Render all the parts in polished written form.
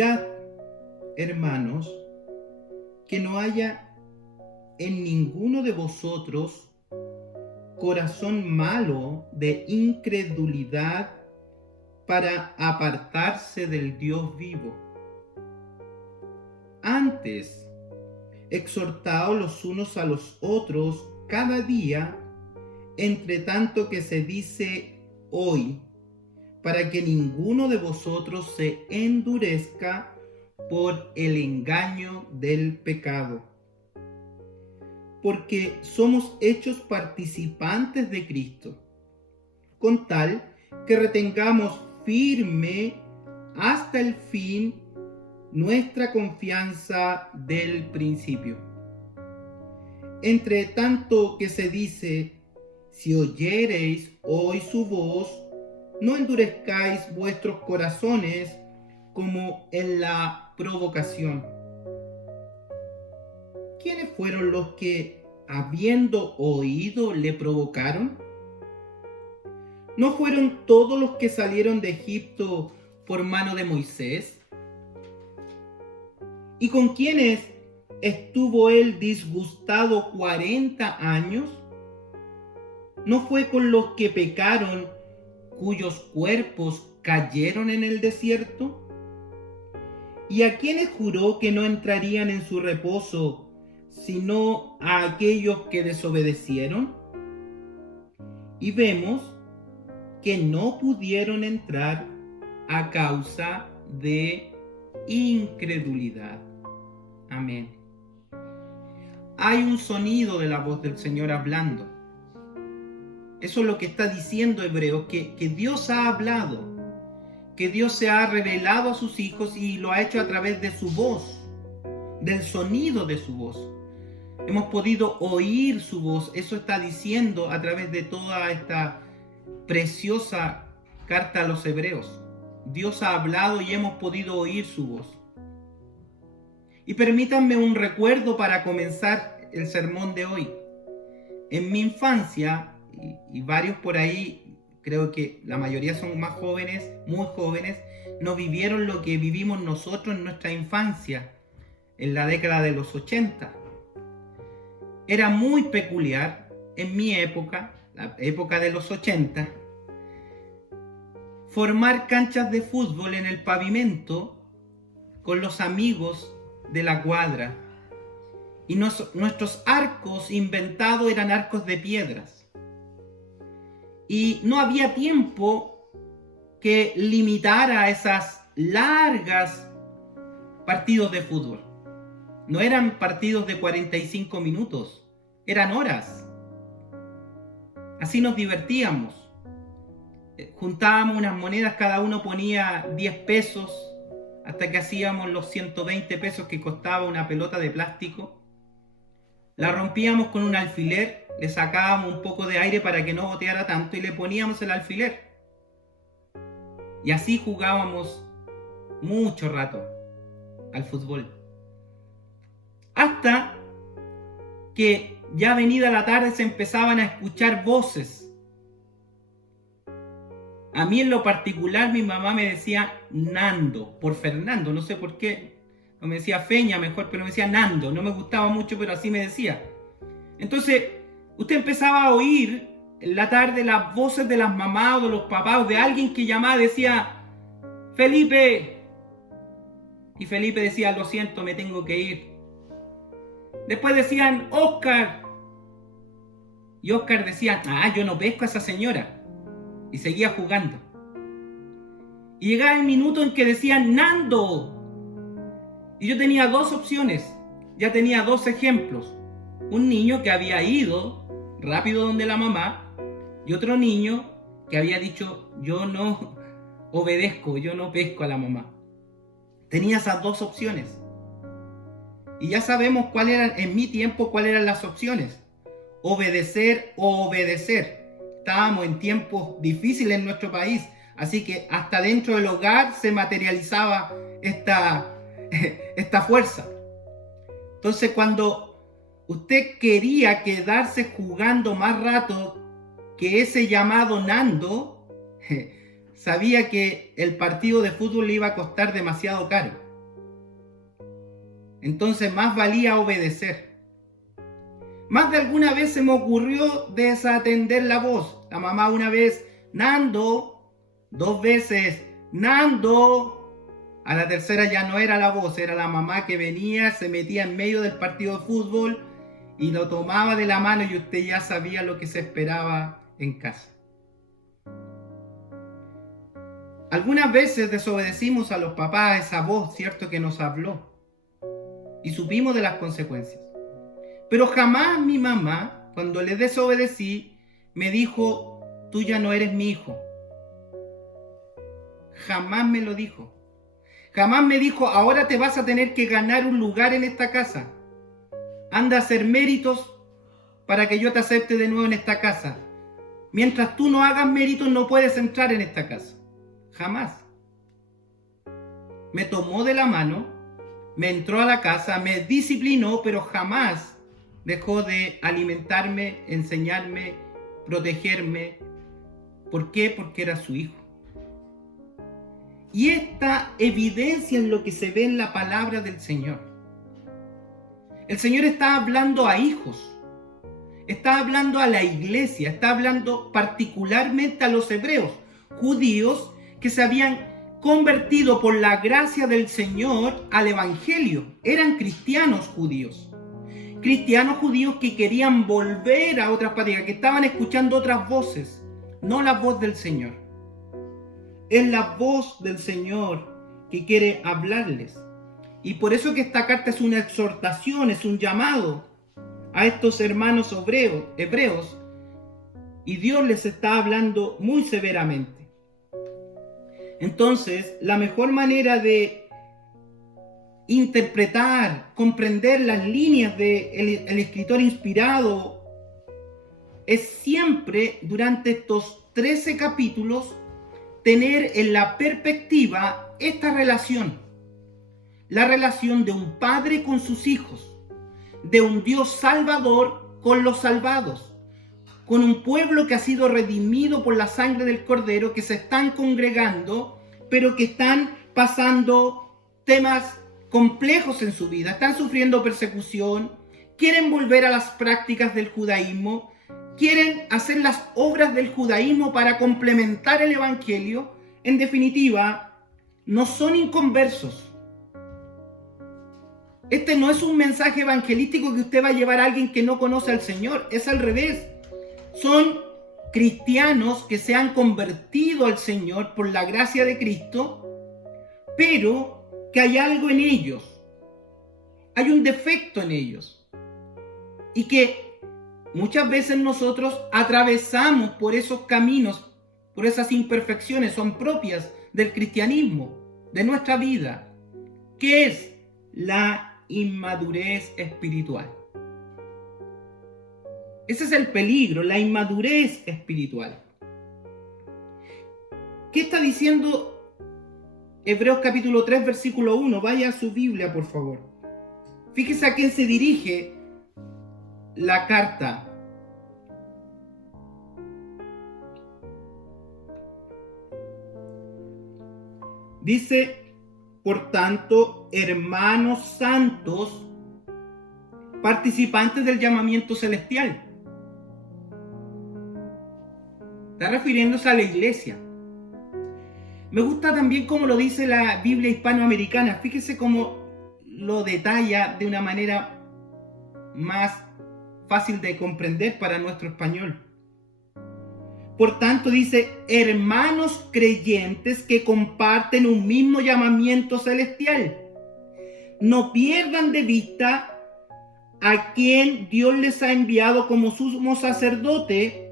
Mirad, hermanos, que no haya en ninguno de vosotros corazón malo de incredulidad para apartarse del Dios vivo. Antes, exhortaos los unos a los otros cada día, entre tanto que se dice hoy, para que ninguno de vosotros se endurezca por el engaño del pecado. Porque somos hechos participantes de Cristo, con tal que retengamos firme hasta el fin nuestra confianza del principio. Entre tanto que se dice, si oyereis hoy su voz, no endurezcáis vuestros corazones como en la provocación. ¿Quiénes fueron los que, habiendo oído, le provocaron? ¿No fueron todos los que salieron de Egipto por mano de Moisés? ¿Y con quiénes estuvo él disgustado 40 años? ¿No fue con los que pecaron, cuyos cuerpos cayeron en el desierto? ¿Y a quiénes juró que no entrarían en su reposo, sino a aquellos que desobedecieron? Y vemos que no pudieron entrar a causa de incredulidad. Amén. Hay un sonido de la voz del Señor hablando. Eso es lo que está diciendo Hebreos, que Dios ha hablado, que Dios se ha revelado a sus hijos y lo ha hecho a través de su voz, del sonido de su voz. Hemos podido oír su voz. Eso está diciendo a través de toda esta preciosa carta a los Hebreos. Dios ha hablado y hemos podido oír su voz. Y permítanme un recuerdo para comenzar el sermón de hoy. En mi infancia, y varios por ahí, creo que la mayoría son más jóvenes, muy jóvenes, no vivieron lo que vivimos nosotros en nuestra infancia, en la década de los 80. Era muy peculiar en mi época, la época de los 80, formar canchas de fútbol en el pavimento con los amigos de la cuadra. Y nuestros arcos inventados eran arcos de piedras. Y no había tiempo que limitara esas largas partidos de fútbol. No eran partidos de 45 minutos, eran horas. Así nos divertíamos. Juntábamos unas monedas, cada uno ponía 10 pesos, hasta que hacíamos los 120 pesos que costaba una pelota de plástico. La rompíamos con un alfiler, le sacábamos un poco de aire para que no goteara tanto y le poníamos el alfiler. Y así jugábamos mucho rato al fútbol. Hasta que ya venida la tarde se empezaban a escuchar voces. A mí en lo particular mi mamá me decía Nando, por Fernando, no sé por qué. No me decía Feña mejor, pero me decía Nando. No me gustaba mucho, pero así me decía. Entonces, usted empezaba a oír en la tarde las voces de las mamás o de los papás o de alguien que llamaba, decía Felipe. Y Felipe decía, lo siento, me tengo que ir. Después decían Óscar. Y Óscar decía, yo no pesco a esa señora. Y seguía jugando. Y llegaba el minuto en que decían Nando. Y yo tenía dos opciones. Ya tenía dos ejemplos. Un niño que había ido rápido donde la mamá. Y otro niño que había dicho, yo no obedezco, yo no pesco a la mamá. Tenía esas dos opciones. Y ya sabemos cuáles eran, en mi tiempo, cuáles eran las opciones. Obedecer o obedecer. Estábamos en tiempos difíciles en nuestro país, así que hasta dentro del hogar se materializaba esta fuerza. Entonces, cuando usted quería quedarse jugando más rato que ese llamado Nando, sabía que el partido de fútbol le iba a costar demasiado caro. Entonces más valía obedecer. Más de alguna vez se me ocurrió desatender la voz. La mamá una vez, Nando, 2 veces, Nando. A la tercera ya no era la voz, era la mamá que venía, se metía en medio del partido de fútbol y lo tomaba de la mano y usted ya sabía lo que se esperaba en casa. Algunas veces desobedecimos a los papás a esa voz, ¿cierto?, que nos habló y supimos de las consecuencias. Pero jamás mi mamá, cuando le desobedecí, me dijo, tú ya no eres mi hijo. Jamás me lo dijo. Jamás me dijo, ahora te vas a tener que ganar un lugar en esta casa. Anda a hacer méritos para que yo te acepte de nuevo en esta casa. Mientras tú no hagas méritos, no puedes entrar en esta casa. Jamás. Me tomó de la mano, me entró a la casa, me disciplinó, pero jamás dejó de alimentarme, enseñarme, protegerme. ¿Por qué? Porque era su hijo. Y esta evidencia es lo que se ve en la palabra del Señor. El Señor está hablando a hijos, está hablando a la iglesia, está hablando particularmente a los hebreos, judíos que se habían convertido por la gracia del Señor al Evangelio. Eran cristianos judíos que querían volver a otras patrias, que estaban escuchando otras voces, no la voz del Señor. Es la voz del Señor que quiere hablarles. Y por eso que esta carta es una exhortación, es un llamado a estos hermanos hebreos, y Dios les está hablando muy severamente. Entonces, la mejor manera de interpretar, comprender las líneas del escritor inspirado es siempre, durante estos 13 capítulos, tener en la perspectiva esta relación. La relación de un padre con sus hijos, de un Dios salvador con los salvados, con un pueblo que ha sido redimido por la sangre del Cordero, que se están congregando, pero que están pasando temas complejos en su vida, están sufriendo persecución, quieren volver a las prácticas del judaísmo, quieren hacer las obras del judaísmo para complementar el evangelio. En definitiva, no son inconversos. Este no es un mensaje evangelístico que usted va a llevar a alguien que no conoce al Señor, es al revés. Son cristianos que se han convertido al Señor por la gracia de Cristo, pero que hay algo en ellos, hay un defecto en ellos, y que muchas veces nosotros atravesamos por esos caminos, por esas imperfecciones, son propias del cristianismo, de nuestra vida, que es la inmadurez espiritual. Ese es el peligro, la inmadurez espiritual. ¿Qué está diciendo Hebreos capítulo 3, versículo 1? Vaya a su Biblia, por favor. Fíjese a quién se dirige la carta. Dice, por tanto, hermanos santos, participantes del llamamiento celestial. Está refiriéndose a la iglesia. Me gusta también cómo lo dice la Biblia hispanoamericana. Fíjese cómo lo detalla de una manera más fácil de comprender para nuestro español. Por tanto, dice, hermanos creyentes que comparten un mismo llamamiento celestial. No pierdan de vista a quien Dios les ha enviado como sumo sacerdote.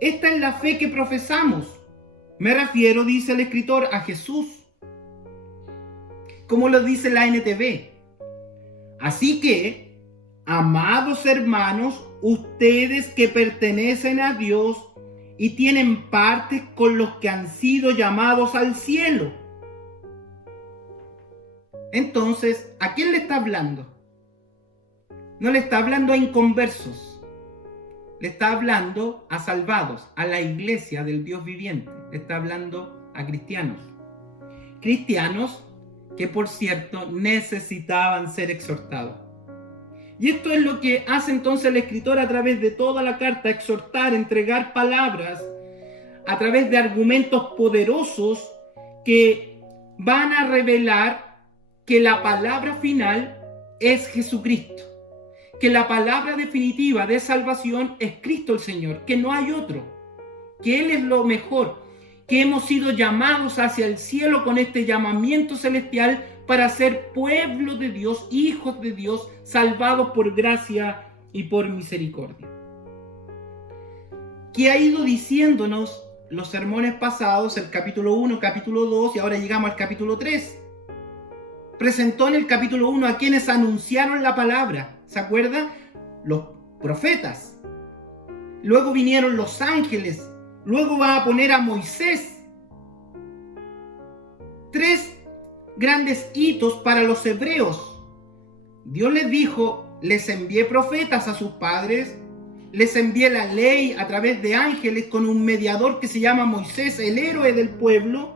Esta es la fe que profesamos. Me refiero, dice el escritor, a Jesús, como lo dice la NTV. Así que, amados hermanos, ustedes que pertenecen a Dios y tienen parte con los que han sido llamados al cielo. Entonces, ¿a quién le está hablando? No le está hablando a inconversos. Le está hablando a salvados, a la iglesia del Dios viviente. Le está hablando a cristianos. Cristianos que por cierto necesitaban ser exhortados. Y esto es lo que hace entonces el escritor a través de toda la carta: exhortar, entregar palabras a través de argumentos poderosos que van a revelar que la palabra final es Jesucristo, que la palabra definitiva de salvación es Cristo el Señor, que no hay otro, que Él es lo mejor, que hemos sido llamados hacia el cielo con este llamamiento celestial para ser pueblo de Dios, hijos de Dios, salvados por gracia y por misericordia. ¿Qué ha ido diciéndonos los sermones pasados, el capítulo 1, capítulo 2 y ahora llegamos al capítulo 3? Presentó en el capítulo 1 a quienes anunciaron la palabra, ¿se acuerdan? Los profetas. Luego vinieron los ángeles. Luego va a poner a Moisés. 3 grandes hitos para los hebreos. Dios les dijo: les envié profetas a sus padres, les envié la ley a través de ángeles con un mediador que se llama Moisés, el héroe del pueblo,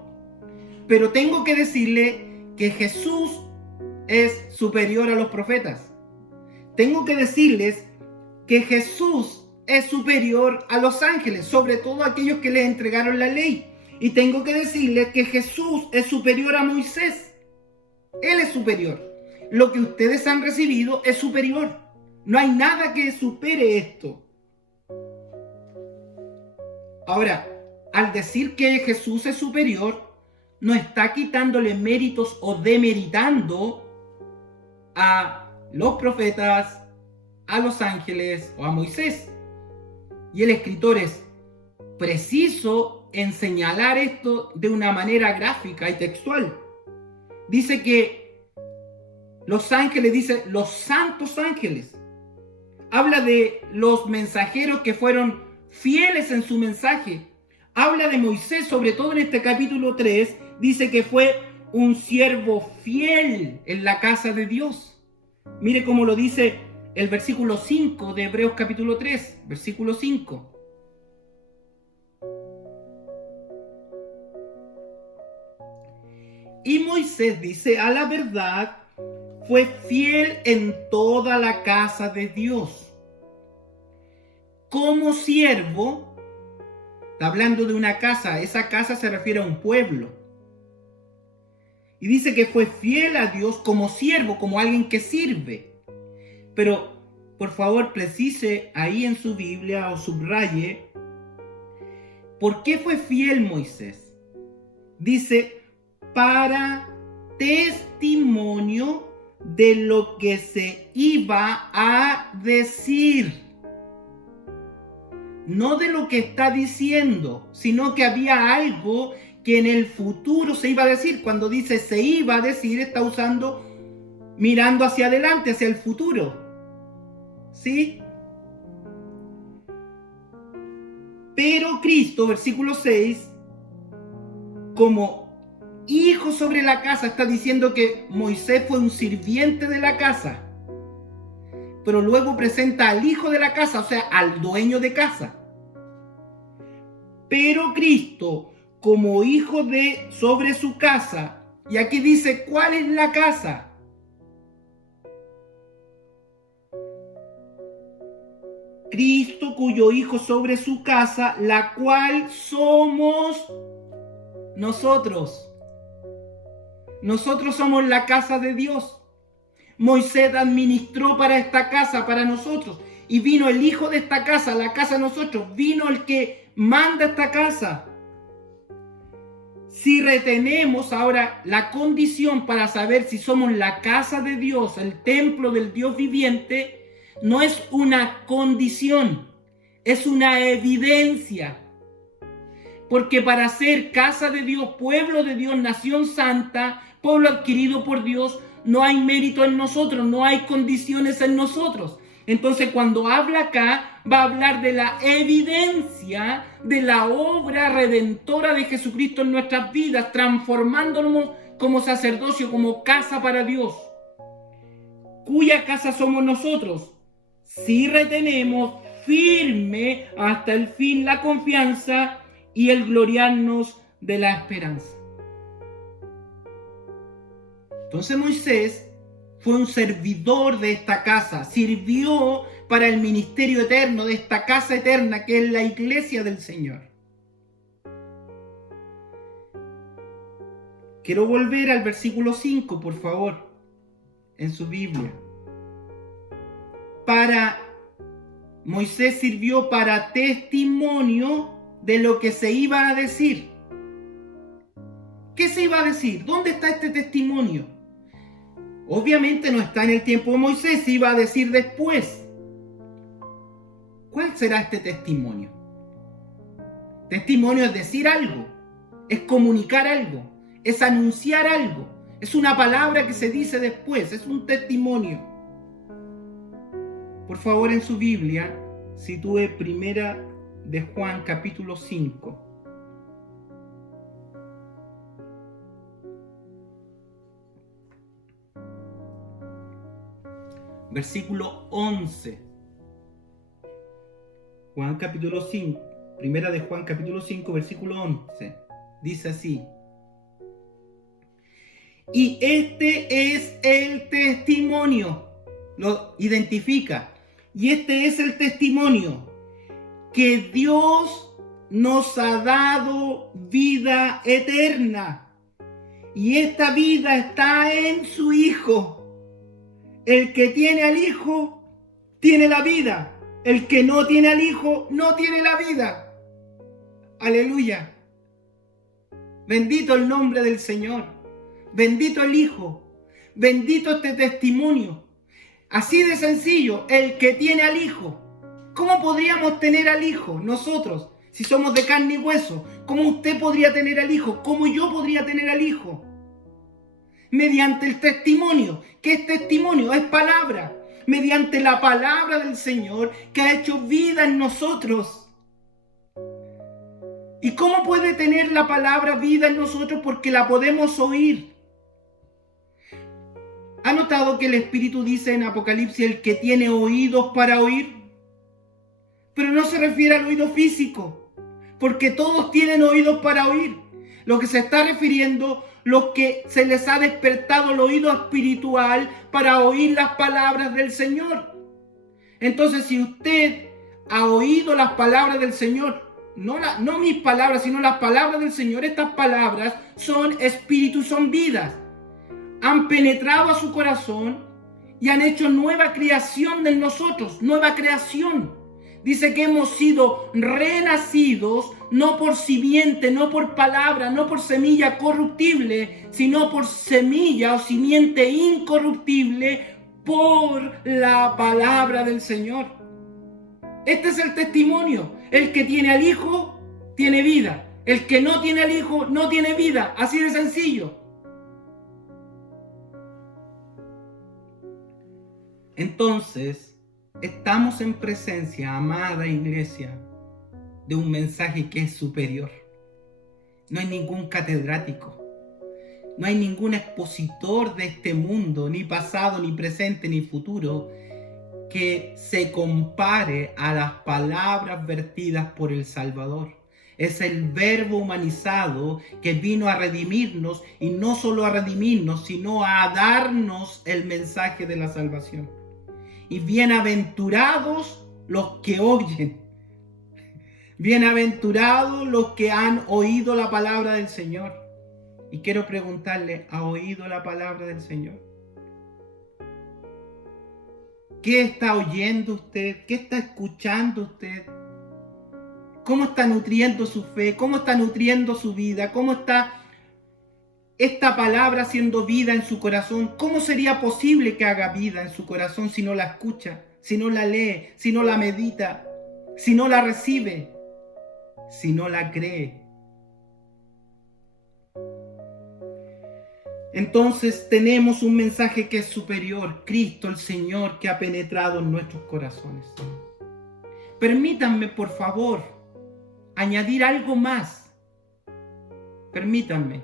pero tengo que decirle que Jesús es superior a los profetas. Tengo que decirles que Jesús es superior a los ángeles, sobre todo a aquellos que les entregaron la ley. Y tengo que decirles que Jesús es superior a Moisés. Él es superior. Lo que ustedes han recibido es superior. No hay nada que supere esto. Ahora, al decir que Jesús es superior, no está quitándole méritos o demeritando a los profetas, a los ángeles o a Moisés. Y el escritor es preciso en señalar esto de una manera gráfica y textual. Dice que los ángeles, dice los santos ángeles. Habla de los mensajeros que fueron fieles en su mensaje. Habla de Moisés, sobre todo en este capítulo 3, dice que fue un siervo fiel en la casa de Dios. Mire cómo lo dice el versículo 5 de Hebreos capítulo 3, versículo 5. Y Moisés dice: a la verdad, fue fiel en toda la casa de Dios. Como siervo, está hablando de una casa, esa casa se refiere a un pueblo. Y dice que fue fiel a Dios como siervo, como alguien que sirve. Pero, por favor, precise ahí en su Biblia o subraye, ¿por qué fue fiel Moisés? Dice: para testimonio de lo que se iba a decir. No de lo que está diciendo, sino que había algo que en el futuro se iba a decir. Cuando dice se iba a decir, está usando, mirando hacia adelante, hacia el futuro. ¿Sí? Pero Cristo, versículo 6, como hijo sobre la casa, está diciendo que Moisés fue un sirviente de la casa, pero luego presenta al hijo de la casa, o sea, al dueño de casa. Pero Cristo, como hijo de sobre su casa, y aquí dice, ¿cuál es la casa? Cristo, cuyo hijo sobre su casa, la cual somos nosotros. Nosotros somos la casa de Dios. Moisés administró para esta casa, para nosotros. Y vino el hijo de esta casa, la casa de nosotros. Vino el que manda esta casa. Si retenemos ahora la condición para saber si somos la casa de Dios, el templo del Dios viviente, no es una condición, es una evidencia. Porque para ser casa de Dios, pueblo de Dios, nación santa, pueblo adquirido por Dios, no hay mérito en nosotros, no hay condiciones en nosotros. Entonces, cuando habla acá, va a hablar de la evidencia de la obra redentora de Jesucristo en nuestras vidas, transformándonos como sacerdocio, como casa para Dios. ¿Cuya casa somos nosotros? Si retenemos firme hasta el fin la confianza y el gloriarnos de la esperanza. Entonces Moisés fue un servidor de esta casa, sirvió para el ministerio eterno de esta casa eterna que es la iglesia del Señor. Quiero volver al versículo 5, por favor, en su Biblia. Moisés sirvió para testimonio de lo que se iba a decir. ¿Qué se iba a decir? ¿Dónde está este testimonio? Obviamente no está en el tiempo de Moisés, se iba a decir después. ¿Cuál será este testimonio? Testimonio es decir algo, es comunicar algo, es anunciar algo, es una palabra que se dice después, es un testimonio. Por favor, en su Biblia, sitúe Primera de Juan, capítulo 5. Versículo 11. Juan capítulo 5. Primera de Juan capítulo 5, versículo 11. Dice así. Y este es el testimonio. Lo identifica. Y este es el testimonio, que Dios nos ha dado vida eterna. Y esta vida está en su Hijo. El que tiene al Hijo, tiene la vida. El que no tiene al Hijo, no tiene la vida. Aleluya. Bendito el nombre del Señor. Bendito el Hijo. Bendito este testimonio. Así de sencillo, el que tiene al Hijo. ¿Cómo podríamos tener al Hijo nosotros, si somos de carne y hueso? ¿Cómo usted podría tener al Hijo? ¿Cómo yo podría tener al Hijo? Mediante el testimonio. ¿Qué es testimonio? Es palabra. Mediante la palabra del Señor que ha hecho vida en nosotros. ¿Y cómo puede tener la palabra vida en nosotros? Porque la podemos oír. ¿Ha notado que el Espíritu dice en Apocalipsis el que tiene oídos para oír? Pero no se refiere al oído físico, porque todos tienen oídos para oír. Lo que se está refiriendo, los que se les ha despertado el oído espiritual para oír las palabras del Señor. Entonces, si usted ha oído las palabras del Señor, no mis palabras, sino las palabras del Señor, estas palabras son espíritu, son vidas. Han penetrado a su corazón y han hecho nueva creación de nosotros, nueva creación. Dice que hemos sido renacidos, no por simiente, no por palabra, no por semilla corruptible, sino por semilla o simiente incorruptible, por la palabra del Señor. Este es el testimonio. El que tiene al Hijo, tiene vida. El que no tiene al Hijo, no tiene vida. Así de sencillo. Entonces, estamos en presencia, amada iglesia, de un mensaje que es superior. No hay ningún catedrático, no hay ningún expositor de este mundo, ni pasado, ni presente, ni futuro, que se compare a las palabras vertidas por el Salvador. Es el Verbo humanizado que vino a redimirnos, y no solo a redimirnos, sino a darnos el mensaje de la salvación. Y bienaventurados los que oyen. Bienaventurados los que han oído la palabra del Señor. Y quiero preguntarle, ¿ha oído la palabra del Señor? ¿Qué está oyendo usted? ¿Qué está escuchando usted? ¿Cómo está nutriendo su fe? ¿Cómo está nutriendo su vida? ¿Cómo está esta palabra haciendo vida en su corazón? ¿Cómo sería posible que haga vida en su corazón si no la escucha, si no la lee, si no la medita, si no la recibe, si no la cree? Entonces tenemos un mensaje que es superior, Cristo el Señor, que ha penetrado en nuestros corazones. Permítanme, por favor, añadir algo más. Permítanme,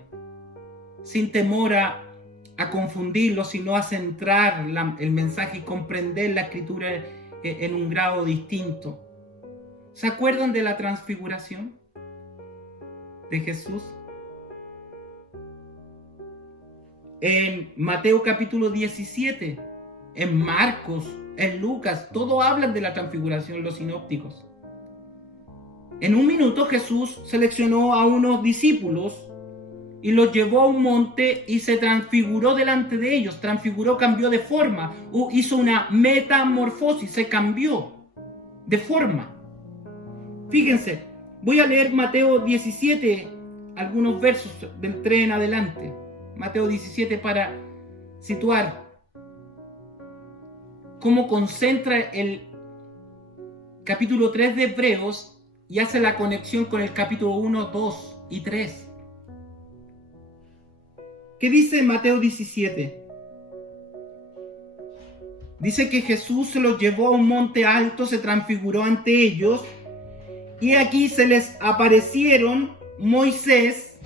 sin temor a confundirlo, sino a centrar el mensaje y comprender la Escritura en un grado distinto. ¿Se acuerdan de la transfiguración de Jesús? en Mateo capítulo 17, en Marcos, en Lucas, todos hablan de la transfiguración, los sinópticos. En un minuto Jesús seleccionó a unos discípulos y los llevó a un monte y se transfiguró delante de ellos. Transfiguró, cambió de forma, hizo una metamorfosis, se cambió de forma. Fíjense, voy a leer Mateo 17, algunos versos del 3 en adelante. Mateo 17 para situar cómo concentra el capítulo 3 de Hebreos y hace la conexión con el capítulo 1, 2 y 3. ¿Qué dice Mateo 17? Dice que Jesús se los llevó a un monte alto, se transfiguró ante ellos, y aquí se les aparecieron Moisés,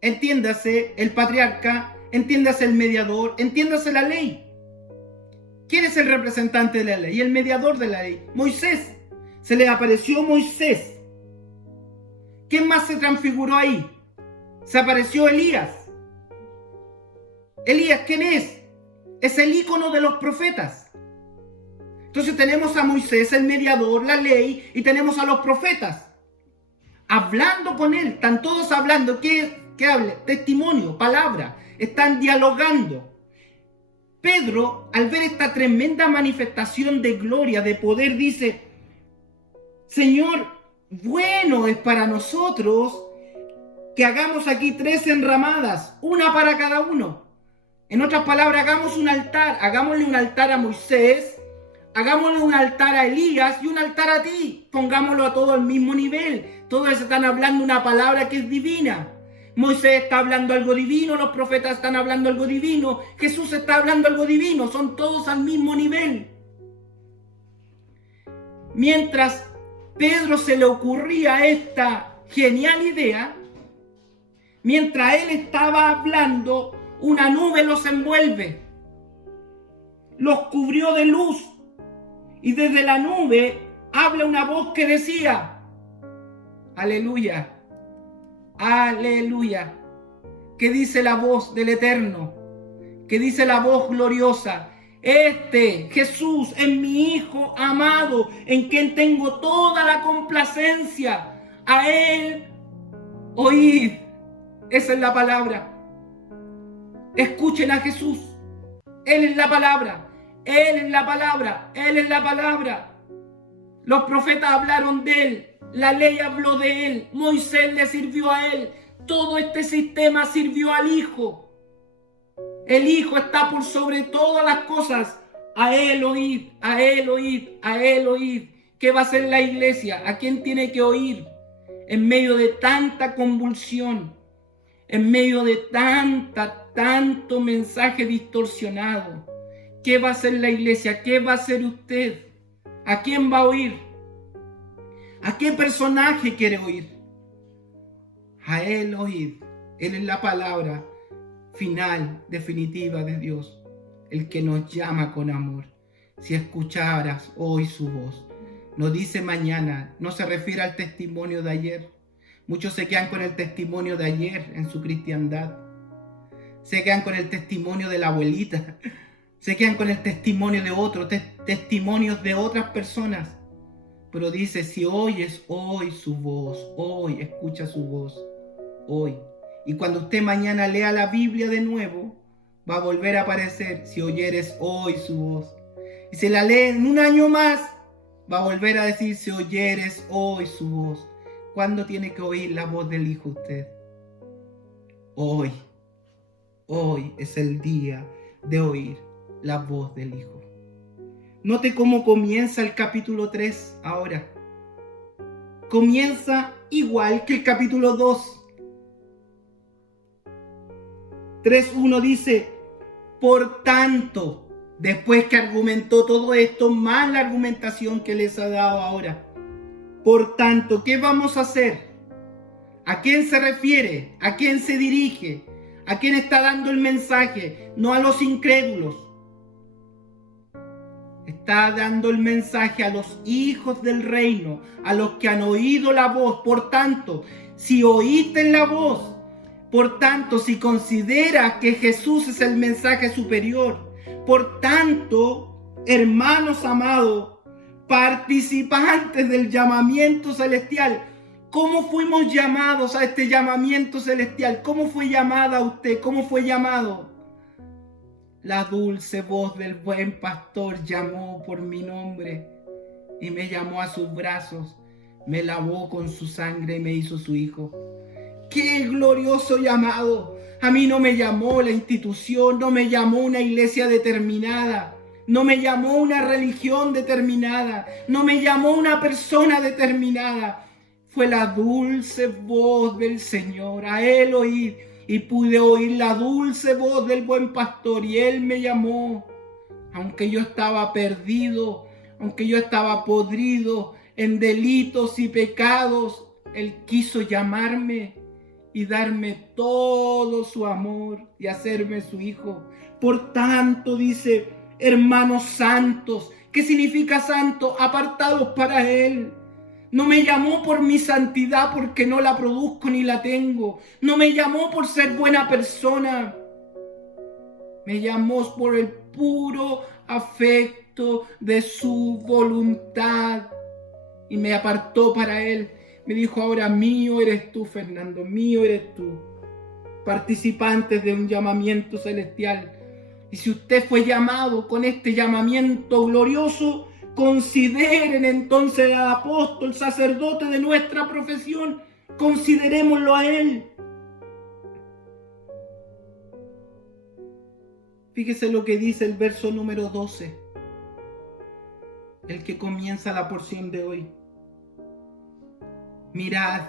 entiéndase el patriarca, entiéndase el mediador, entiéndase la ley. ¿Quién es el representante de la ley y el mediador de la ley? Moisés. Se le apareció Moisés. ¿Quién más se transfiguró ahí? Se apareció Elías. Elías, ¿quién es? Es el ícono de los profetas. Entonces tenemos a Moisés, el mediador, la ley, y tenemos a los profetas hablando con él. Están todos hablando. ¿Qué habla? Testimonio, palabra. Están dialogando. Pedro, al ver esta tremenda manifestación de gloria, de poder, dice: Señor, bueno es para nosotros que hagamos aquí 3 enramadas, una para cada uno. En otras palabras, hagamos un altar, hagámosle un altar a Moisés, hagámosle un altar a Elías y un altar a ti. Pongámoslo a todos al mismo nivel. Todos están hablando una palabra que es divina. Moisés está hablando algo divino, los profetas están hablando algo divino, Jesús está hablando algo divino, son todos al mismo nivel. Mientras Pedro se le ocurría esta genial idea, mientras él estaba hablando, una nube los envuelve, los cubrió de luz, y desde la nube habla una voz que decía: aleluya, aleluya. ¿Qué dice la voz del Eterno? ¿Qué dice la voz gloriosa? Este Jesús es mi Hijo amado, en quien tengo toda la complacencia. A Él oíd. Esa es la palabra. Escuchen a Jesús. Él es la palabra. Él es la palabra. Él es la palabra. Los profetas hablaron de Él. La ley habló de Él. Moisés le sirvió a Él. Todo este sistema sirvió al Hijo. El Hijo está por sobre todas las cosas. A Él oíd, a Él oíd, a Él oíd. ¿Qué va a hacer la iglesia? ¿A quién tiene que oír? En medio de tanta convulsión, en medio de tanto mensaje distorsionado. ¿Qué va a hacer la iglesia? ¿Qué va a hacer usted? ¿A quién va a oír? ¿A qué personaje quiere oír? A Él oíd. Él es la palabra final, definitiva de Dios, el que nos llama con amor. Si escucharas hoy su voz, no dice mañana, no se refiere al testimonio de ayer. Muchos se quedan con el testimonio de ayer en su cristiandad, se quedan con el testimonio de la abuelita, se quedan con el testimonio de otros, testimonios de otras personas. Pero dice: si oyes hoy su voz, hoy escucha su voz, hoy. Y cuando usted mañana lea la Biblia de nuevo, va a volver a aparecer: si oyeres hoy su voz. Y si la lee en un año más, va a volver a decir: si oyeres hoy su voz. ¿Cuándo tiene que oír la voz del Hijo usted? Hoy. Hoy es el día de oír la voz del Hijo. Note cómo comienza el capítulo 3 ahora. Comienza igual que el capítulo 2. 3:1 dice: por tanto, después que argumentó todo esto, más la argumentación que les ha dado ahora. Por tanto, ¿qué vamos a hacer? ¿A quién se refiere? ¿A quién se dirige? ¿A quién está dando el mensaje? No a los incrédulos. Está dando el mensaje a los hijos del reino, a los que han oído la voz. Por tanto, si oíste la voz, Por tanto, si consideras que Jesús es el mensaje superior, por tanto, hermanos amados, participantes del llamamiento celestial, ¿cómo fuimos llamados a este llamamiento celestial? ¿Cómo fue llamada usted? ¿Cómo fue llamado? La dulce voz del buen pastor llamó por mi nombre y me llamó a sus brazos, me lavó con su sangre y me hizo su hijo. ¡Qué glorioso llamado! A mí no me llamó la institución, no me llamó una iglesia determinada, no me llamó una religión determinada, no me llamó una persona determinada. Fue la dulce voz del Señor. A Él oí y pude oír la dulce voz del buen pastor y Él me llamó. Aunque yo estaba perdido, aunque yo estaba podrido en delitos y pecados, Él quiso llamarme y darme todo su amor y hacerme su hijo. Por tanto, dice, hermanos santos. ¿Qué significa santo? Apartados para Él. No me llamó por mi santidad, porque no la produzco ni la tengo. No me llamó por ser buena persona. Me llamó por el puro afecto de su voluntad y me apartó para Él. Me dijo, ahora mío eres tú, Fernando, mío eres tú. Participantes de un llamamiento celestial. Y si usted fue llamado con este llamamiento glorioso, consideren entonces al apóstol, sacerdote de nuestra profesión. Considerémoslo a él. Fíjese lo que dice el verso número 12. El que comienza la porción de hoy. Mirad.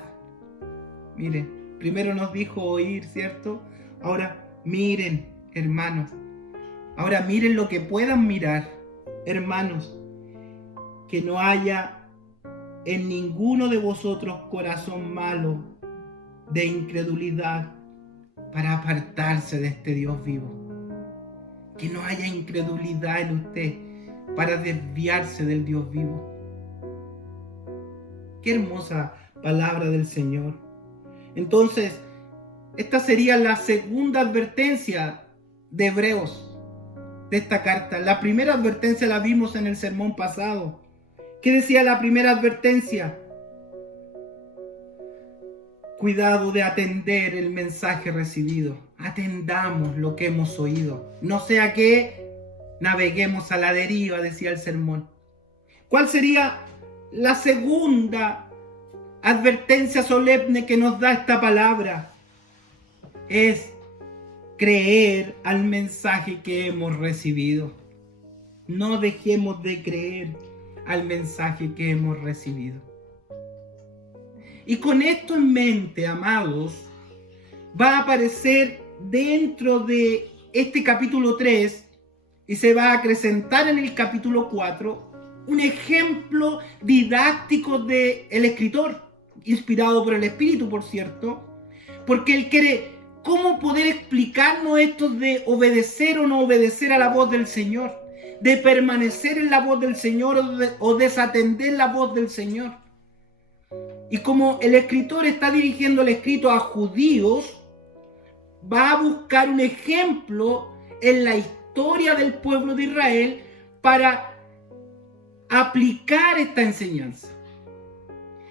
Mire, primero nos dijo oír, ¿cierto? Ahora miren, hermanos. Ahora miren lo que puedan mirar, hermanos. Que no haya en ninguno de vosotros corazón malo de incredulidad para apartarse de este Dios vivo. Que no haya incredulidad en usted para desviarse del Dios vivo. Qué hermosa palabra del Señor. Entonces, esta sería la segunda advertencia de Hebreos de esta carta. La primera advertencia la vimos en el sermón pasado. ¿Qué decía la primera advertencia? Cuidado de atender el mensaje recibido. Atendamos lo que hemos oído. No sea que naveguemos a la deriva, decía el sermón. ¿Cuál sería la segunda advertencia solemne que nos da esta palabra? Es creer al mensaje que hemos recibido. No dejemos de creer al mensaje que hemos recibido. Y con esto en mente, amados, va a aparecer dentro de este capítulo 3 y se va a acrecentar en el capítulo 4 un ejemplo didáctico del escritor, inspirado por el Espíritu, por cierto, porque él quiere cómo poder explicarnos esto de obedecer o no obedecer a la voz del Señor, de permanecer en la voz del Señor o desatender la voz del Señor. Y como el escritor está dirigiendo el escrito a judíos, va a buscar un ejemplo en la historia del pueblo de Israel para aplicar esta enseñanza.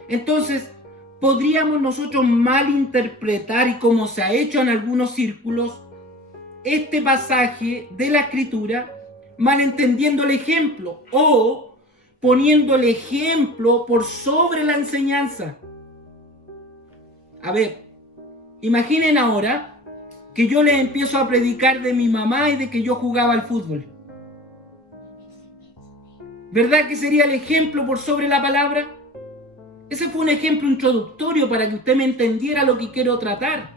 Entonces, podríamos nosotros malinterpretar, y como se ha hecho en algunos círculos, este pasaje de la Escritura, malentendiendo el ejemplo o poniendo el ejemplo por sobre la enseñanza. A ver, imaginen ahora que yo les empiezo a predicar de mi mamá y de que yo jugaba al fútbol. ¿Verdad que sería el ejemplo por sobre la palabra? Ese fue un ejemplo introductorio para que usted me entendiera lo que quiero tratar.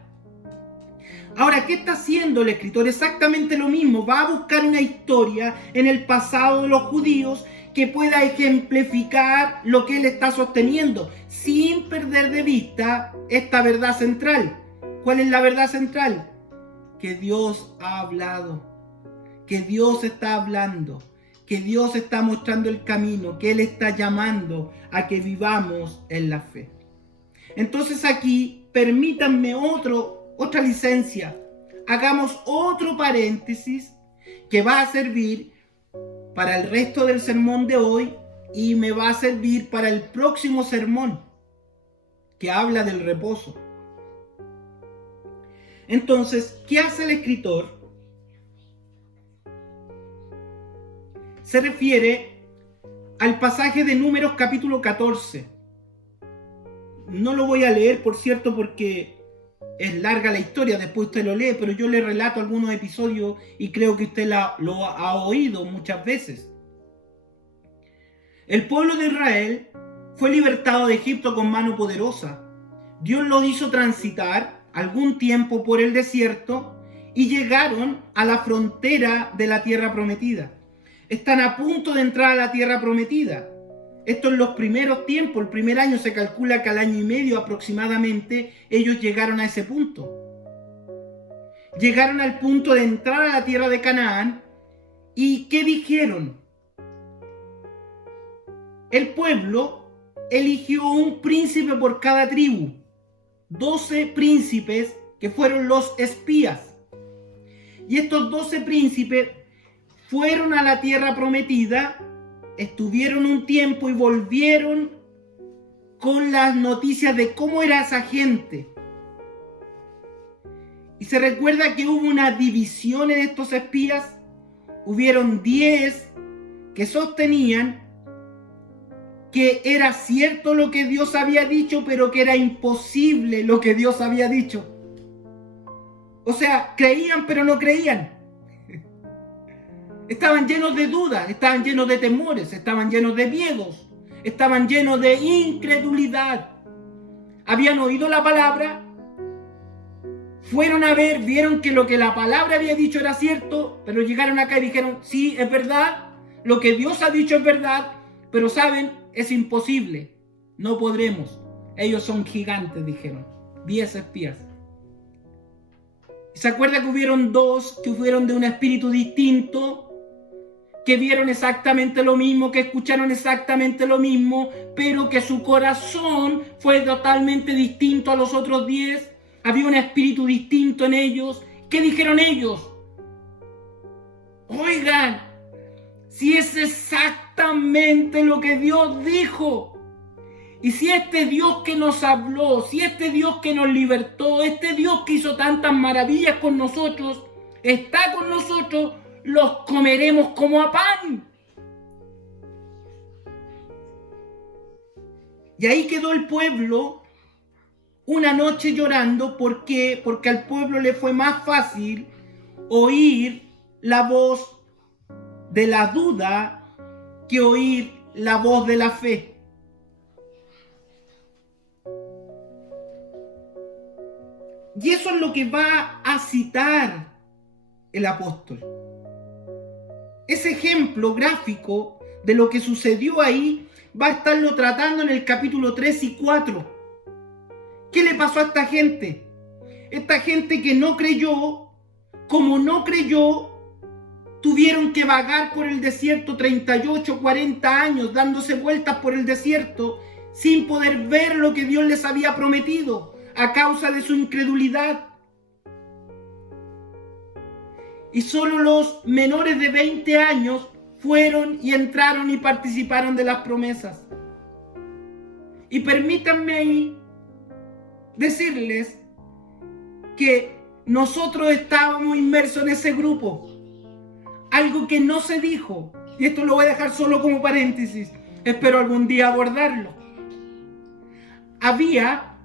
Ahora, ¿qué está haciendo el escritor? Exactamente lo mismo. Va a buscar una historia en el pasado de los judíos que pueda ejemplificar lo que él está sosteniendo, sin perder de vista esta verdad central. ¿Cuál es la verdad central? Que Dios ha hablado, que Dios está hablando, que Dios está mostrando el camino, que Él está llamando a que vivamos en la fe. Entonces aquí, permítanme otra licencia. Hagamos otro paréntesis que va a servir para el resto del sermón de hoy y me va a servir para el próximo sermón que habla del reposo. Entonces, ¿qué hace el escritor? Se refiere al pasaje de Números capítulo 14. No lo voy a leer, por cierto, porque es larga la historia, después usted lo lee, pero yo le relato algunos episodios y creo que usted lo ha oído muchas veces. El pueblo de Israel fue libertado de Egipto con mano poderosa. Dios los hizo transitar algún tiempo por el desierto y llegaron a la frontera de la tierra prometida. Están a punto de entrar a la tierra prometida. Esto en los primeros tiempos, el primer año se calcula que al año y medio aproximadamente ellos llegaron a ese punto. Llegaron al punto de entrar a la tierra de Canaán y ¿qué dijeron? El pueblo eligió un príncipe por cada tribu. 12 príncipes que fueron los espías. Y estos 12 príncipes fueron a la tierra prometida, estuvieron un tiempo y volvieron con las noticias de cómo era esa gente. Y se recuerda que hubo una división en estos espías. Hubieron 10 que sostenían que era cierto lo que Dios había dicho, pero que era imposible lo que Dios había dicho. O sea, creían pero no creían. Estaban llenos de dudas, estaban llenos de temores, estaban llenos de miedos, estaban llenos de incredulidad. Habían oído la palabra, fueron a ver, vieron que lo que la palabra había dicho era cierto, pero llegaron acá y dijeron, sí, es verdad, lo que Dios ha dicho es verdad, pero saben, es imposible, no podremos. Ellos son gigantes, dijeron, 10 espías. ¿Se acuerda que hubieron 2 que fueron de un espíritu distinto? Que vieron exactamente lo mismo, que escucharon exactamente lo mismo, pero que su corazón fue totalmente distinto a los otros 10. Había un espíritu distinto en ellos. ¿Qué dijeron ellos? Oigan, si es exactamente lo que Dios dijo, y si este Dios que nos habló, si este Dios que nos libertó, este Dios que hizo tantas maravillas con nosotros, está con nosotros, los comeremos como a pan. Y ahí quedó el pueblo una noche llorando. ¿Por qué? Porque al pueblo le fue más fácil oír la voz de la duda que oír la voz de la fe. Y eso es lo que va a citar el apóstol. Ese ejemplo gráfico de lo que sucedió ahí va a estarlo tratando en el capítulo 3 y 4. ¿Qué le pasó a esta gente? Esta gente que no creyó, como no creyó, tuvieron que vagar por el desierto 38, 40 años, dándose vueltas por el desierto, sin poder ver lo que Dios les había prometido, a causa de su incredulidad. Y solo los menores de 20 años fueron y entraron y participaron de las promesas. Y permítanme ahí decirles que nosotros estábamos inmersos en ese grupo. Algo que no se dijo, y esto lo voy a dejar solo como paréntesis, espero algún día abordarlo. Había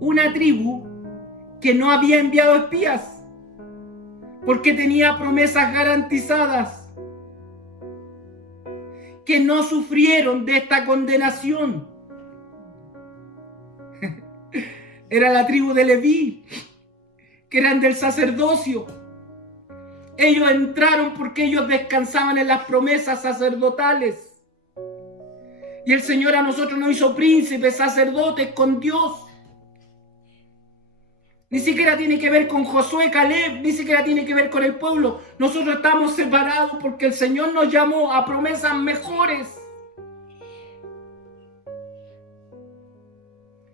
una tribu que no había enviado espías, porque tenía promesas garantizadas, que no sufrieron de esta condenación. Era la tribu de Leví, que eran del sacerdocio. Ellos entraron porque ellos descansaban en las promesas sacerdotales. Y el Señor a nosotros nos hizo príncipes, sacerdotes con Dios. Ni siquiera tiene que ver con Josué, Caleb, ni siquiera tiene que ver con el pueblo. Nosotros estamos separados porque el Señor nos llamó a promesas mejores.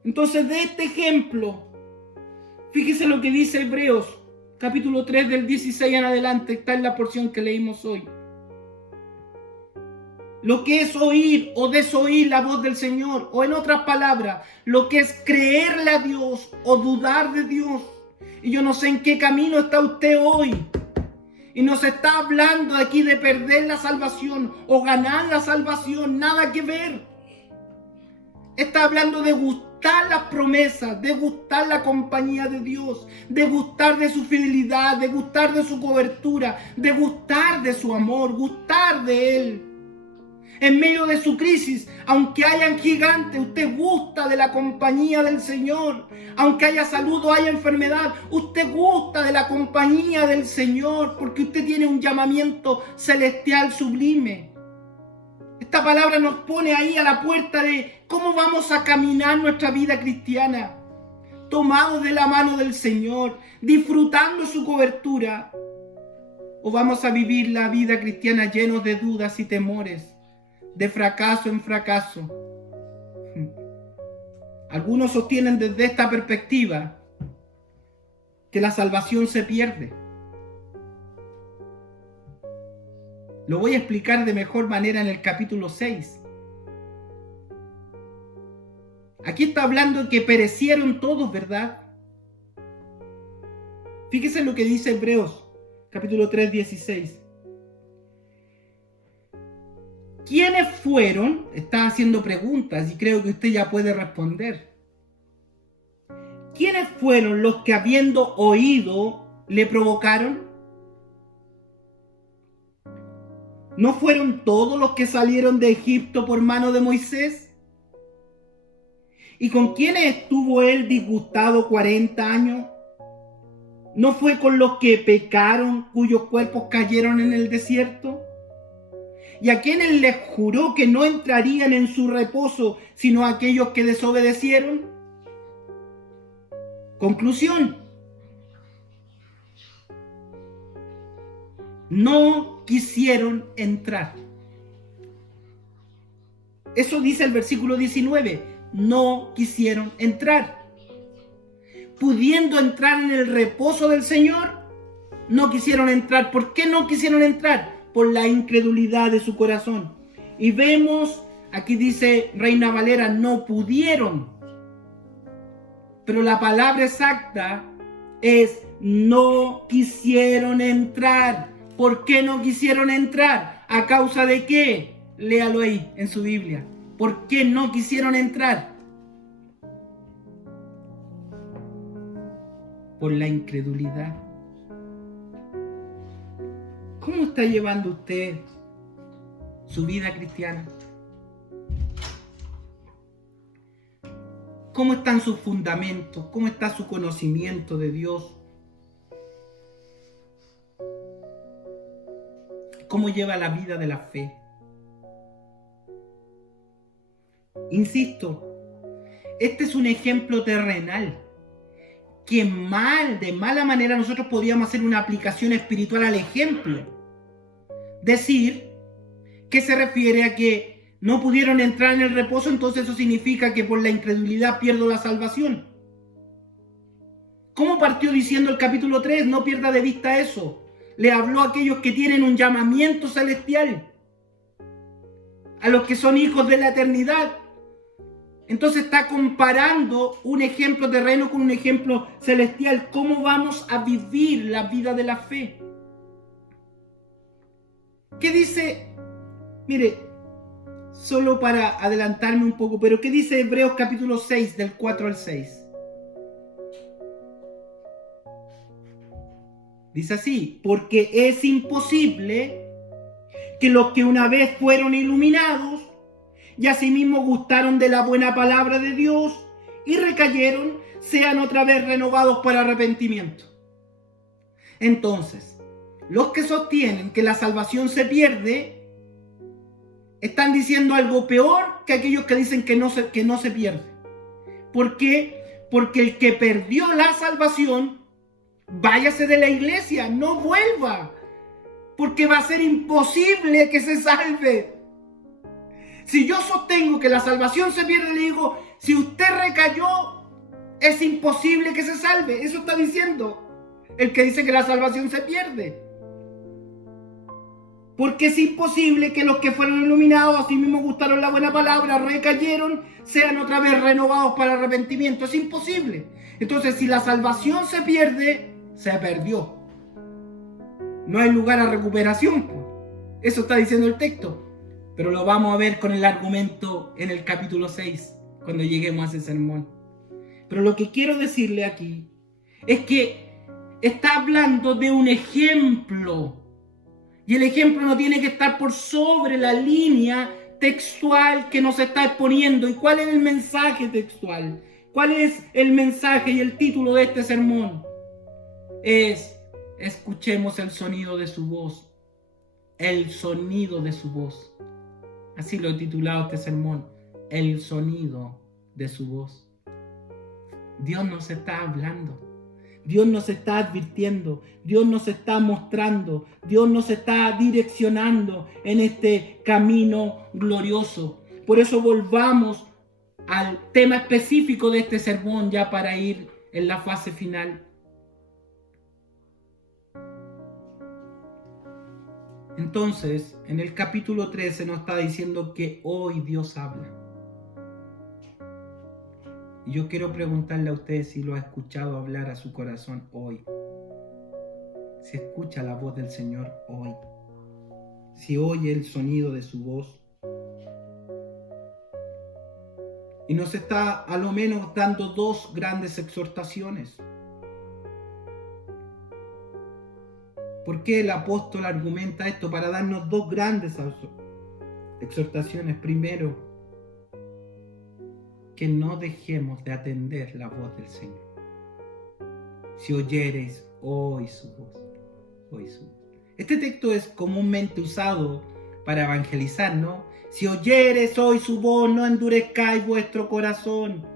Entonces, de este ejemplo Fíjese lo que dice Hebreos, capítulo 3 del 16 en adelante, está en la porción que leímos hoy. Lo que es oír o desoír la voz del Señor, o en otras palabras, lo que es creerle a Dios o dudar de Dios. Y yo no sé en qué camino está usted hoy. Y nos está hablando aquí de perder la salvación o ganar la salvación, nada que ver. Está hablando de gustar las promesas, de gustar la compañía de Dios, de gustar de su fidelidad, de gustar de su cobertura, de gustar de su amor, gustar de Él. En medio de su crisis, aunque hayan gigantes, usted gusta de la compañía del Señor. Aunque haya salud o haya enfermedad, usted gusta de la compañía del Señor, porque usted tiene un llamamiento celestial sublime. Esta palabra nos pone ahí a la puerta de cómo vamos a caminar nuestra vida cristiana, tomados de la mano del Señor, disfrutando su cobertura, o vamos a vivir la vida cristiana llenos de dudas y temores, de fracaso en fracaso. Algunos sostienen desde esta perspectiva que la salvación se pierde. Lo voy a explicar de mejor manera en el capítulo 6. Aquí está hablando de que perecieron todos, ¿verdad? Fíjese lo que dice Hebreos, capítulo 3, 16. ¿Quiénes fueron? Está haciendo preguntas y creo que usted ya puede responder. ¿Quiénes fueron los que habiendo oído le provocaron? ¿No fueron todos los que salieron de Egipto por mano de Moisés? ¿Y con quiénes estuvo él disgustado 40 años? ¿No fue con los que pecaron, cuyos cuerpos cayeron en el desierto? ¿Y a quienes les juró que no entrarían en su reposo, sino a aquellos que desobedecieron? Conclusión: no quisieron entrar. Eso dice el versículo 19. No quisieron entrar. Pudiendo entrar en el reposo del Señor, no quisieron entrar. ¿Por qué no quisieron entrar? Por la incredulidad de su corazón. Y vemos, aquí dice Reina Valera, no pudieron. Pero la palabra exacta es no quisieron entrar. ¿Por qué no quisieron entrar? ¿A causa de qué? Léalo ahí en su Biblia. ¿Por qué no quisieron entrar? Por la incredulidad. ¿Cómo está llevando usted su vida cristiana? ¿Cómo están sus fundamentos? ¿Cómo está su conocimiento de Dios? ¿Cómo lleva la vida de la fe? Insisto, este es un ejemplo terrenal que de mala manera nosotros podríamos hacer una aplicación espiritual al ejemplo. Decir que se refiere a que no pudieron entrar en el reposo, entonces eso significa que por la incredulidad pierdo la salvación. ¿Cómo partió diciendo el capítulo 3? No pierda de vista eso. Le habló a aquellos que tienen un llamamiento celestial, a los que son hijos de la eternidad. Entonces está comparando un ejemplo terreno con un ejemplo celestial. ¿Cómo vamos a vivir la vida de la fe? ¿Qué dice? Mire, solo para adelantarme un poco, pero ¿qué dice Hebreos capítulo 6 del 4 al 6? Dice así: porque es imposible que los que una vez fueron iluminados y asimismo gustaron de la buena palabra de Dios y recayeron, sean otra vez renovados para arrepentimiento. Entonces, los que sostienen que la salvación se pierde, están diciendo algo peor que aquellos que dicen que no se pierde. ¿Por qué? Porque el que perdió la salvación, váyase de la iglesia, no vuelva, porque va a ser imposible que se salve. Si yo sostengo que la salvación se pierde, le digo, si usted recayó, Es imposible que se salve. Eso está diciendo el que dice que la salvación se pierde. Porque es imposible que los que fueron iluminados, así mismo gustaron la buena palabra, recayeron, sean otra vez renovados para arrepentimiento. Es imposible. Entonces, si la salvación se pierde, se perdió. No hay lugar a recuperación. Eso está diciendo el texto. Pero lo vamos a ver con el argumento en el capítulo 6, cuando lleguemos a ese sermón. Pero lo que quiero decirle aquí es que está hablando de un ejemplo. Y el ejemplo no tiene que estar por sobre la línea textual que nos está exponiendo. ¿Y cuál es el mensaje textual? ¿Cuál es el mensaje y el título de este sermón? Escuchemos el sonido de su voz. El sonido de su voz. Así lo he titulado este sermón. El sonido de su voz. Dios nos está hablando. Dios nos está advirtiendo, Dios nos está mostrando, Dios nos está direccionando en este camino glorioso. Por eso volvamos al tema específico de este sermón ya para ir en la fase final. Entonces, en el capítulo 13 nos está diciendo que hoy Dios habla. Y yo quiero preguntarle a ustedes si lo ha escuchado hablar a su corazón hoy. Si escucha la voz del Señor hoy. Si oye el sonido de su voz. Y nos está a lo menos dando dos grandes exhortaciones. ¿Por qué el apóstol argumenta esto? Para darnos dos grandes exhortaciones. Primero, que no dejemos de atender la voz del Señor. Si oyereis hoy su voz, hoy su voz. Este texto es comúnmente usado para evangelizar, ¿no? Si oyereis hoy su voz, no endurezcáis vuestro corazón.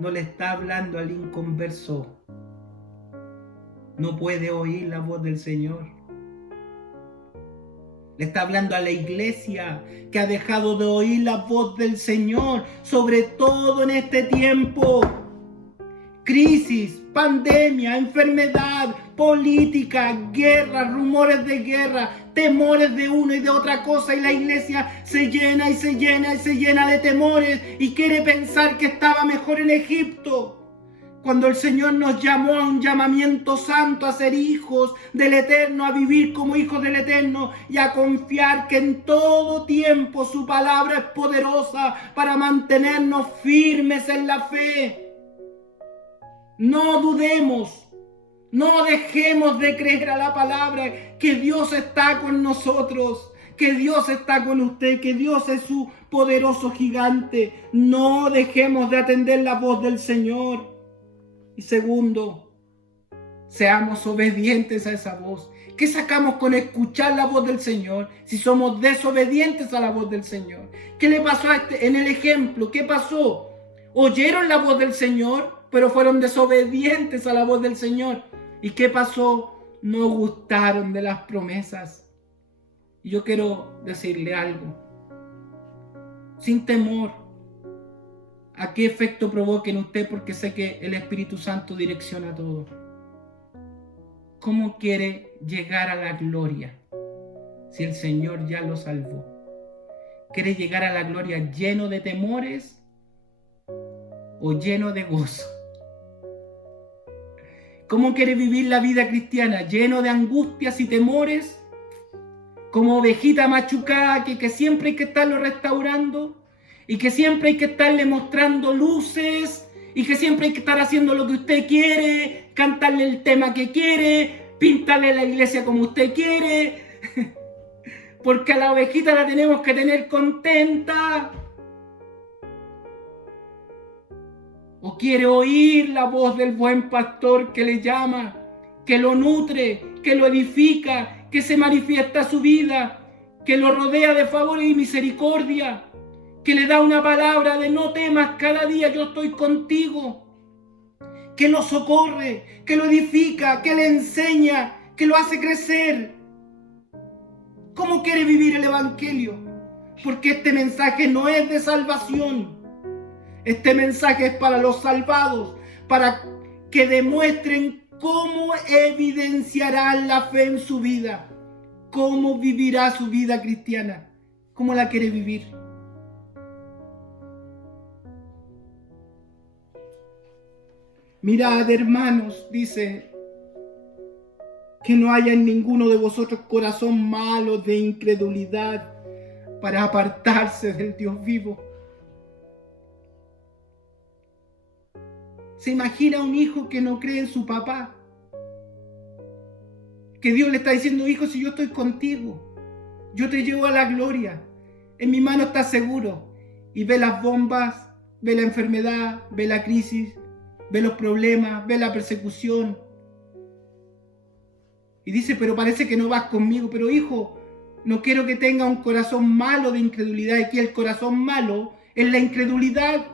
No le está hablando al inconverso. No puede oír la voz del Señor. Le está hablando a la iglesia que ha dejado de oír la voz del Señor, sobre todo en este tiempo. Crisis, pandemia, enfermedad, política, guerra, rumores de guerra, temores de uno y de otra cosa, y la iglesia se llena y se llena y se llena de temores y quiere pensar que estaba mejor en Egipto. Cuando el Señor nos llamó a un llamamiento santo, a ser hijos del Eterno, a vivir como hijos del Eterno y a confiar que en todo tiempo su palabra es poderosa para mantenernos firmes en la fe. No dudemos, no dejemos de creer a la palabra que Dios está con nosotros, que Dios está con usted, que Dios es su poderoso gigante. No dejemos de atender la voz del Señor. Y segundo, seamos obedientes a esa voz. ¿Qué sacamos con escuchar la voz del Señor si somos desobedientes a la voz del Señor? ¿Qué le pasó a en el ejemplo? ¿Qué pasó? Oyeron la voz del Señor, pero fueron desobedientes a la voz del Señor. ¿Y qué pasó? No gustaron de las promesas. Y yo quiero decirle algo. Sin temor a qué efecto provoque en usted, porque sé que el Espíritu Santo direcciona todo. ¿Cómo quiere llegar a la gloria si el Señor ya lo salvó? ¿Quiere llegar a la gloria lleno de temores o lleno de gozo? ¿Cómo quiere vivir la vida cristiana? ¿Lleno de angustias y temores? ¿Como ovejita machucada que siempre hay que estarlo restaurando? Y que siempre hay que estarle mostrando luces, y que siempre hay que estar haciendo lo que usted quiere, cantarle el tema que quiere, pintarle la iglesia como usted quiere, porque a la ovejita la tenemos que tener contenta. ¿O quiere oír la voz del buen pastor que le llama, que lo nutre, que lo edifica, que se manifiesta su vida, que lo rodea de favor y misericordia, que le da una palabra de no temas, cada día yo estoy contigo, que lo socorre, que lo edifica, que le enseña, que lo hace crecer? ¿Cómo quiere vivir el Evangelio? Porque este mensaje no es de salvación. Este mensaje es para los salvados, para que demuestren cómo evidenciarán la fe en su vida, cómo vivirá su vida cristiana, cómo la quiere vivir. Mirad, hermanos, dice, que no haya en ninguno de vosotros corazón malo de incredulidad para apartarse del Dios vivo. ¿Se imagina un hijo que no cree en su papá? Que Dios le está diciendo, hijo, si yo estoy contigo, yo te llevo a la gloria, en mi mano estás seguro. Y ve las bombas, ve la enfermedad, ve la crisis, ve los problemas, ve la persecución. Y dice, pero parece que no vas conmigo. Pero hijo, no quiero que tenga un corazón malo de incredulidad. Aquí el corazón malo es la incredulidad.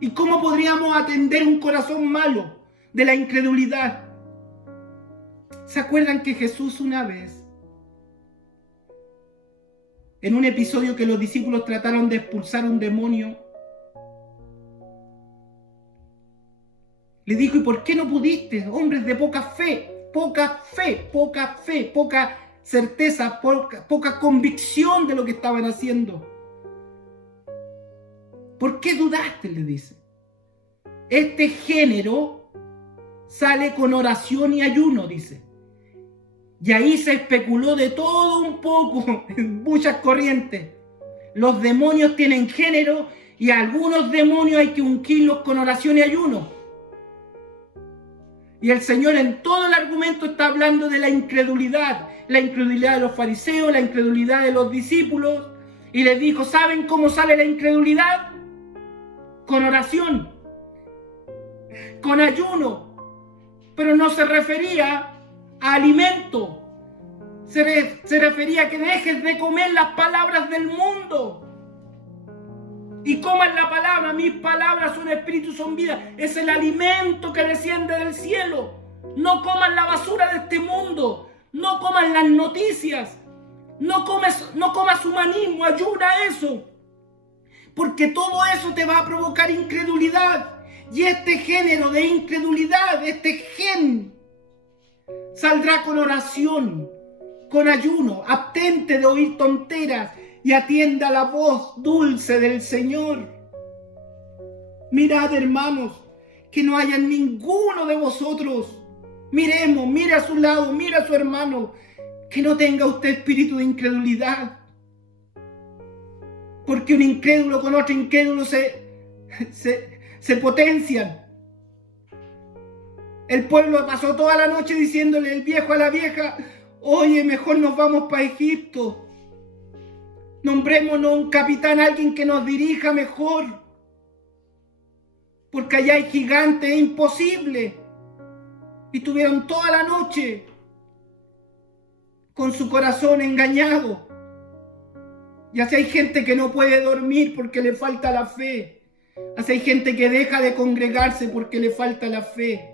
¿Y cómo podríamos atender un corazón malo de la incredulidad? ¿Se acuerdan que Jesús una vez, en un episodio que los discípulos trataron de expulsar un demonio, le dijo, ¿y por qué no pudiste? Hombres de poca fe, poca certeza, poca convicción de lo que estaban haciendo. ¿Por qué dudaste? Le dice. Este género sale con oración y ayuno, dice. Y ahí se especuló de todo un poco, en muchas corrientes. Los demonios tienen género y a algunos demonios hay que ungirlos con oración y ayuno. Y el Señor en todo el argumento está hablando de la incredulidad de los fariseos, la incredulidad de los discípulos. Y les dijo, ¿saben cómo sale la incredulidad? Con oración, con ayuno. Pero no se refería a alimento. Se refería a que dejes de comer las palabras del mundo y coman la palabra. Mis palabras son espíritu, son vida. Es el alimento que desciende del cielo. No coman la basura de este mundo. No coman las noticias. No comas humanismo. Ayuna eso. Porque todo eso te va a provocar incredulidad. Y este género de incredulidad, este gen, saldrá con oración, con ayuno. Abstente de oír tonteras y atienda la voz dulce del Señor. Mirad, hermanos, que no haya ninguno de vosotros. Mire a su lado, mire a su hermano, que no tenga usted espíritu de incredulidad. Porque un incrédulo con otro incrédulo se potencian. El pueblo pasó toda la noche diciéndole el viejo a la vieja, oye, mejor nos vamos para Egipto. Nombrémonos un capitán, alguien que nos dirija mejor. Porque allá hay gigantes, es imposible. Y tuvieron toda la noche con su corazón engañado. Y así hay gente que no puede dormir porque le falta la fe. Así hay gente que deja de congregarse porque le falta la fe.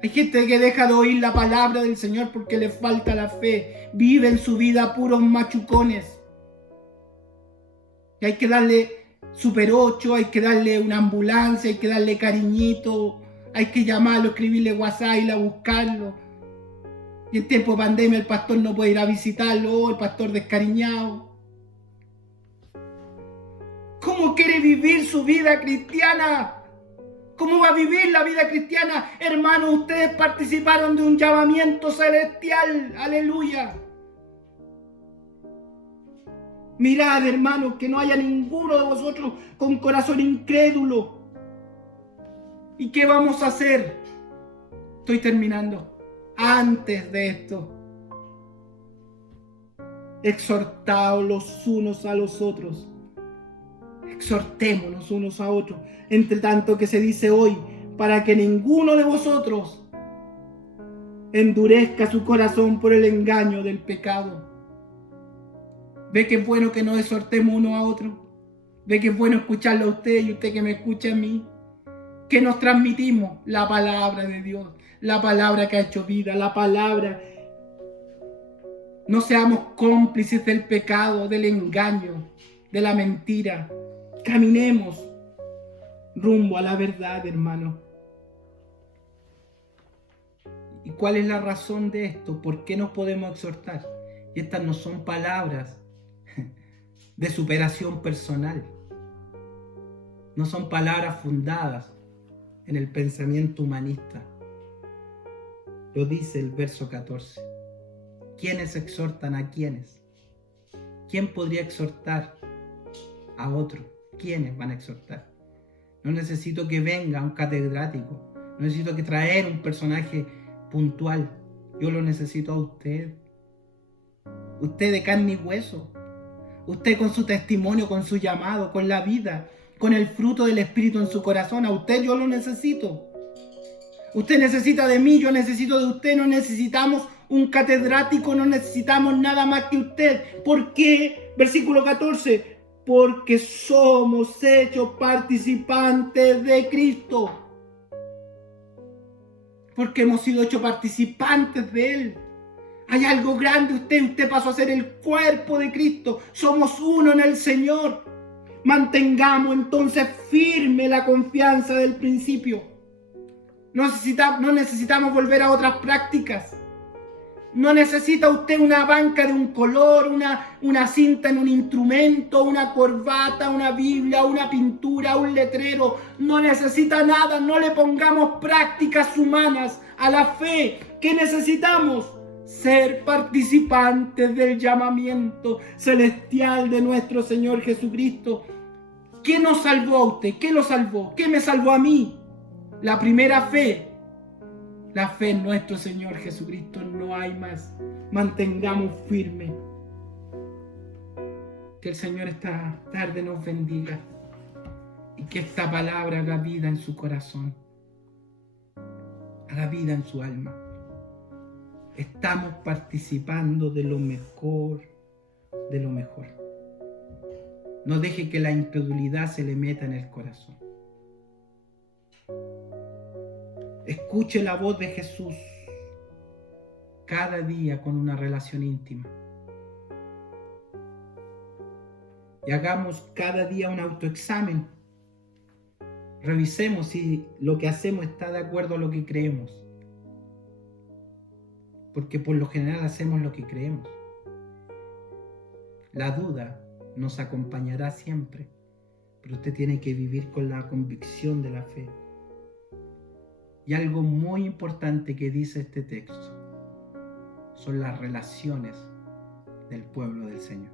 Hay gente que deja de oír la palabra del Señor porque le falta la fe. Viven su vida puros machucones. Y hay que darle Super 8, hay que darle una ambulancia, hay que darle cariñito, hay que llamarlo, escribirle WhatsApp, ir a buscarlo. Y en tiempo de pandemia el pastor no puede ir a visitarlo, el pastor descariñado. ¿Cómo quiere vivir su vida cristiana? ¿Cómo va a vivir la vida cristiana? Hermanos, ustedes participaron de un llamamiento celestial. Aleluya. Mirad, hermanos, que no haya ninguno de vosotros con corazón incrédulo. ¿Y qué vamos a hacer? Estoy terminando. Antes de esto, exhortaos los unos a los otros. Exhortémonos unos a otros, entre tanto que se dice hoy, para que ninguno de vosotros endurezca su corazón por el engaño del pecado. ¿Ve que es bueno que nos exhortemos uno a otro? ¿Ve que es bueno escucharlo a usted y usted que me escucha a mí? Que nos transmitimos la palabra de Dios, la palabra que ha hecho vida, la palabra. No seamos cómplices del pecado, del engaño, de la mentira. Caminemos rumbo a la verdad, hermano. ¿Y cuál es la razón de esto? ¿Por qué nos podemos exhortar? Y estas no son palabras de superación personal. No son palabras fundadas en el pensamiento humanista. Lo dice el verso 14. ¿Quiénes exhortan a quiénes? ¿Quién podría exhortar a otro? ¿Quiénes van a exhortar? No necesito que venga un catedrático. No necesito que traer un personaje puntual. Yo lo necesito a usted. Usted de carne y hueso. Usted con su testimonio, con su llamado, con la vida, con el fruto del Espíritu en su corazón. A usted yo lo necesito. Usted necesita de mí, yo necesito de usted. No necesitamos un catedrático, no necesitamos nada más que usted. ¿Por qué? Versículo 14. Porque somos hechos participantes de Cristo. Porque hemos sido hechos participantes de Él. Hay algo grande usted pasó a ser el cuerpo de Cristo. Somos uno en el Señor. Mantengamos entonces firme la confianza del principio. No necesitamos volver a otras prácticas. No necesita usted una banca de un color, una cinta en un instrumento, una corbata, una Biblia, una pintura, un letrero. No necesita nada. No le pongamos prácticas humanas a la fe. ¿Qué necesitamos? Ser participantes del llamamiento celestial de nuestro Señor Jesucristo. ¿Qué nos salvó a usted? ¿Qué lo salvó? ¿Qué me salvó a mí? La primera fe. La fe en nuestro Señor Jesucristo, no hay más. Mantengamos firme. Que el Señor esta tarde nos bendiga y que esta palabra haga vida en su corazón, haga vida en su alma. Estamos participando de lo mejor, de lo mejor. No deje que la incredulidad se le meta en el corazón. Escuche la voz de Jesús cada día con una relación íntima. Y hagamos cada día un autoexamen. Revisemos si lo que hacemos está de acuerdo a lo que creemos. Porque por lo general hacemos lo que creemos. La duda nos acompañará siempre, pero usted tiene que vivir con la convicción de la fe. Y algo muy importante que dice este texto son las relaciones del pueblo del Señor.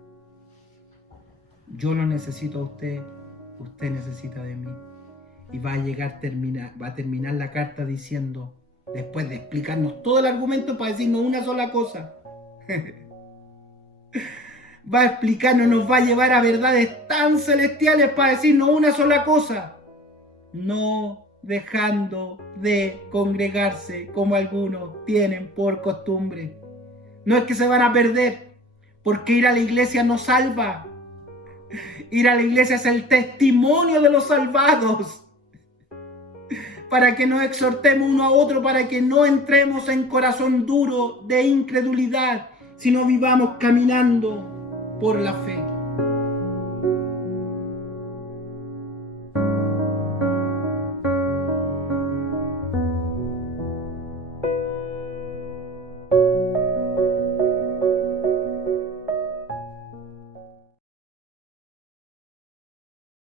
Yo lo necesito a usted, usted necesita de mí. Y va a terminar la carta diciendo, después de explicarnos todo el argumento para decirnos una sola cosa, va a explicarnos, nos va a llevar a verdades tan celestiales para decirnos una sola cosa: no dejando de congregarse como algunos tienen por costumbre. No es que se van a perder, porque ir a la iglesia no salva. Ir a la iglesia es el testimonio de los salvados, para que nos exhortemos uno a otro, para que no entremos en corazón duro de incredulidad, sino vivamos caminando por la fe.